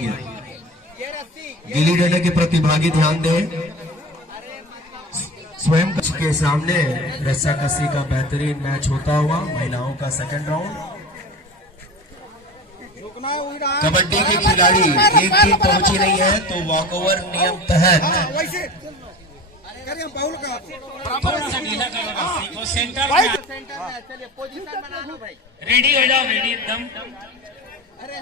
है। गिल्ली डंडे के प्रतिभागी ध्यान दें। स्वयं के सामने रस्साकसी का बेहतरीन मैच होता हुआ महिलाओं का सेकंड राउंड। कबड्डी के खिलाड़ी एक टीम पहुंची नहीं है तो वॉकओवर नियम तहत थोड़ा सा ढीला करेगा, सीखो सेंटर में। चलिए पोजीशन बना लो भाई, रेडी हो जाओ, रेडी एकदम। अरे